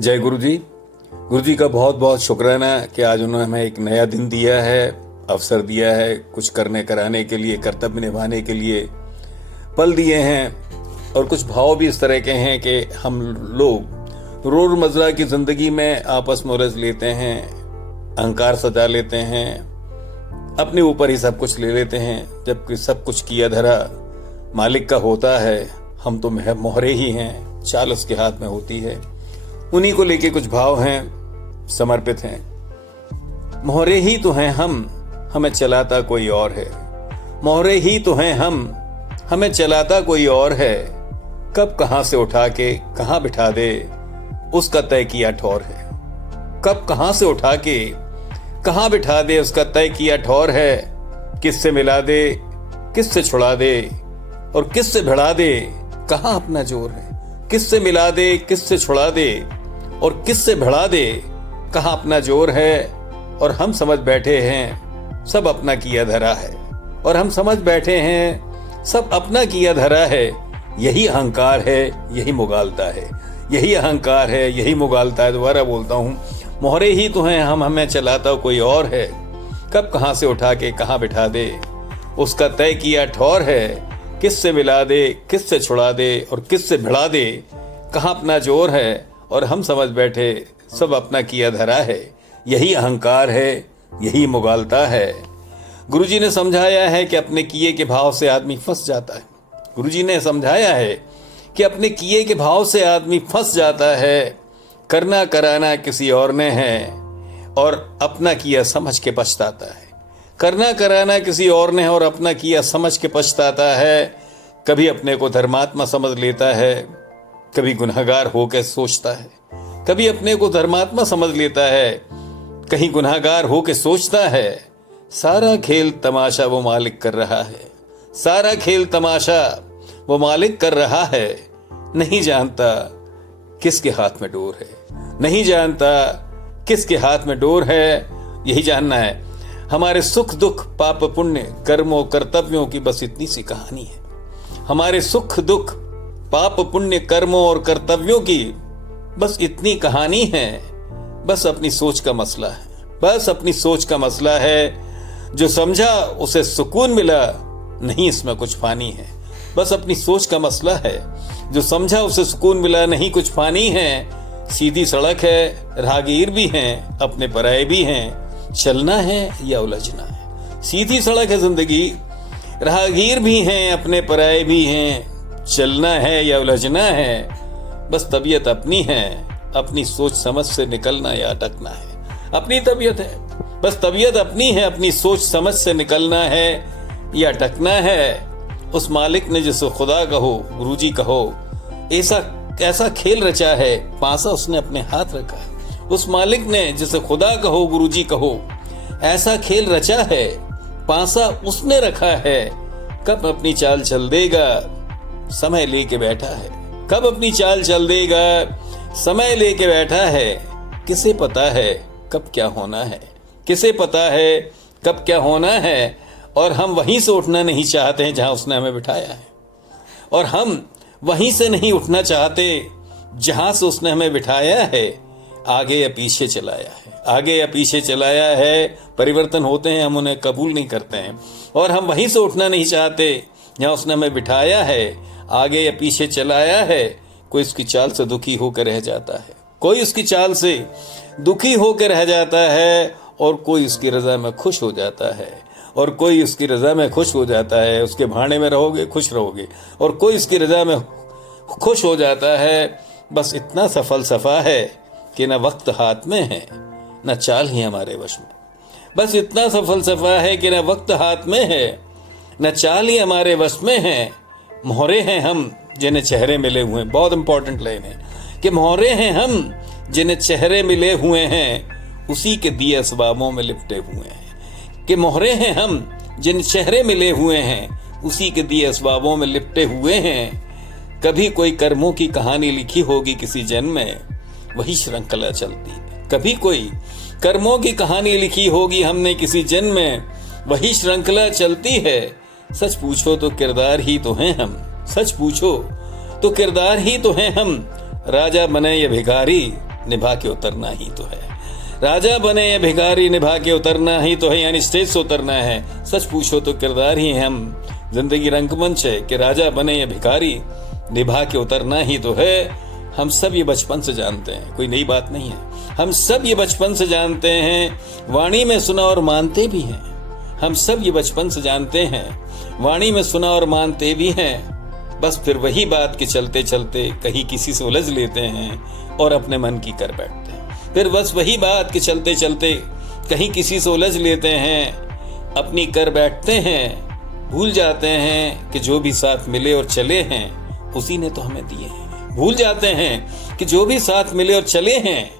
जय गुरु जी। गुरु जी का बहुत बहुत शुक्राना कि आज उन्होंने हमें एक नया दिन दिया है, अवसर दिया है, कुछ करने कराने के लिए, कर्तव्य निभाने के लिए पल दिए हैं। और कुछ भाव भी इस तरह के हैं कि हम लोग रोजमर्रा की जिंदगी में आपस में उलझ लेते हैं, अहंकार सजा लेते हैं, अपने ऊपर ही सब कुछ ले लेते हैं, जबकि सब कुछ किया धरा मालिक का होता है। हम तो मोहरे ही हैं, चाल उसके हाथ में होती है। उन्हीं को लेके कुछ भाव हैं, समर्पित हैं। मोहरे ही तो हैं हम, हमें चलाता कोई और है। मोहरे ही तो हैं हम, हमें चलाता कोई और है। कब कहां से उठा के कहां बिठा दे, उसका तय किया ठौर है। कब कहां से उठा के कहां बिठा दे, उसका तय किया ठौर है। किससे मिला दे, किससे छुड़ा दे, और किससे भिड़ा दे, कहां अपना जोर है। किससे मिला दे, किससे छुड़ा दे, और किससे भिड़ा दे, कहां अपना जोर है। और हम समझ बैठे हैं सब अपना किया धरा है। और हम समझ बैठे हैं सब अपना किया धरा है। यही अहंकार है, यही मुगालता है। यही अहंकार है, यही मुगालता है। दोबारा बोलता हूं, मोहरे ही तो हैं हम, हमें चलाता कोई और है। कब कहां से उठा के कहां बिठा दे, उसका तय किया ठौर है। किससे मिला दे, किससे छुड़ा दे, और किससे भिड़ा दे, कहां अपना जोर है। और हम समझ बैठे सब अपना किया धरा है। यही अहंकार है, यही मुगालता है। गुरुजी ने समझाया है कि अपने किए के भाव से आदमी फंस जाता है। गुरुजी ने समझाया है कि अपने किए के भाव से आदमी फंस जाता है। करना कराना किसी और ने है, और अपना किया समझ के पछताता है। करना कराना किसी और ने है, और अपना किया समझ के पछताता है। कभी अपने को धर्मात्मा समझ लेता है, कभी गुनहगार होकर सोचता है। कभी अपने को धर्मात्मा समझ लेता है, कहीं गुनहगार होकर सोचता है। सारा खेल तमाशा वो मालिक कर रहा है। सारा खेल तमाशा वो मालिक कर रहा है। नहीं जानता किसके हाथ में डोर है। नहीं जानता किसके हाथ में डोर है। यही जानना है। हमारे सुख दुख, पाप पुण्य, कर्मों, कर्तव्यों की बस इतनी सी कहानी है। हमारे सुख दुख, पाप पुण्य, कर्मों और कर्तव्यों की बस इतनी कहानी है। बस अपनी सोच का मसला है। बस अपनी सोच का मसला है। जो समझा उसे सुकून मिला, नहीं इसमें कुछ फानी है। बस अपनी सोच का मसला है। जो समझा उसे सुकून मिला, नहीं कुछ फानी है। सीधी सड़क है, राहगीर भी हैं, अपने पराये भी हैं। चलना है या उलझना है। सीधी सड़क है जिंदगी, राहगीर भी हैं, अपने पराये भी हैं। चलना है या उलझना है। बस तबीयत अपनी है, अपनी सोच समझ से निकलना या अटकना है। अपनी तबीयत है, बस तबीयत अपनी है, अपनी सोच समझ से निकलना है या अटकना है। उस मालिक ने जिसे खुदा कहो, गुरुजी कहो, ऐसा खेल रचा है, पासा उसने अपने हाथ रखा है। उस मालिक ने जिसे खुदा कहो, गुरुजी कहो, ऐसा खेल रचा है, पासा उसने रखा है। कब अपनी चाल चल देगा, समय लेके बैठा है। कब अपनी चाल चल देगा, समय लेके बैठा है। किसे पता है कब क्या होना है। किसे पता है कब क्या होना है। और हम वहीं से उठना नहीं चाहते हैं जहां उसने हमें बिठाया है। और हम वहीं से नहीं उठना चाहते जहां से उसने हमें बिठाया है। आगे या पीछे चलाया है, आगे या पीछे चलाया है। परिवर्तन होते हैं, हम उन्हें कबूल नहीं करते हैं। और हम वहीं से उठना नहीं चाहते जहां उसने हमें बिठाया है, आगे या पीछे चलाया है। कोई उसकी चाल से दुखी होकर रह जाता है, कोई उसकी चाल से दुखी होकर रह जाता है, और कोई उसकी रजा में खुश हो जाता है। और कोई उसकी रजा में खुश हो जाता है। उसके भाड़े में रहोगे, खुश रहोगे। और कोई उसकी रजा में खुश हो जाता है। बस इतना सा फलसफा है कि न वक्त हाथ में है, न चाल ही हमारे वश में। बस इतना सा फलसफा है कि न वक्त हाथ में है, न चाल ही हमारे वश में है। मोहरे हैं हम जिन्हें चेहरे मिले हुए हैं। बहुत इंपॉर्टेंट लाइन है कि मोहरे हैं हम जिन्हें चेहरे मिले हुए हैं, उसी के दिए असबाबों में लिपटे हुए हैं। कि मोहरे हैं हम जिन चेहरे मिले हुए हैं, उसी के दिए असबाबों में लिपटे हुए हैं। कभी कोई कर्मों की कहानी लिखी होगी किसी जन्म में, वही श्रृंखला चलती है। कभी कोई कर्मों की कहानी लिखी होगी हमने किसी जन्म में, वही श्रृंखला चलती है। सच पूछो तो किरदार ही तो हैं हम। सच पूछो तो किरदार ही तो हैं हम। राजा बने या भिखारी, निभा के उतरना ही तो है। राजा बने या भिखारी, निभा के उतरना ही तो है, यानी स्टेज से उतरना है। सच पूछो तो किरदार ही है हम, जिंदगी रंगमंच है कि राजा बने या भिखारी, निभा के उतरना ही तो है। हम सब ये बचपन से जानते हैं, कोई नई बात नहीं है। हम सब ये बचपन से जानते हैं, वाणी में सुना और मानते भी हैं। हम सब ये बचपन से जानते हैं, वाणी में सुना और मानते भी हैं। बस फिर वही बात के चलते चलते कहीं किसी से उलझ लेते हैं और अपने मन की कर बैठते हैं। फिर बस वही बात के चलते चलते कहीं किसी से उलझ लेते हैं, अपनी कर बैठते हैं। भूल जाते हैं कि जो भी साथ मिले और चले हैं उसी ने तो हमें दिए हैं। भूल जाते हैं कि जो भी साथ मिले और चले हैं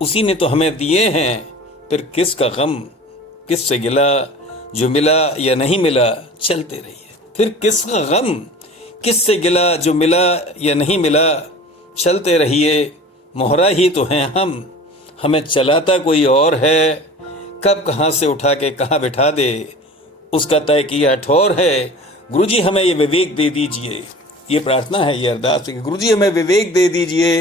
उसी ने तो हमें दिए हैं। फिर किसका गम, किससे गिला, जो मिला या नहीं मिला चलते रहिए। फिर किसका गम, किससे गिला, जो मिला या नहीं मिला चलते रहिए। मोहरा ही तो हैं हम, हमें चलाता कोई और है। कब कहाँ से उठा के कहाँ बिठा दे, उसका तय किया ठौर है। गुरुजी हमें ये विवेक दे दीजिए, ये प्रार्थना है, ये अरदास है कि गुरुजी हमें विवेक दे दीजिए।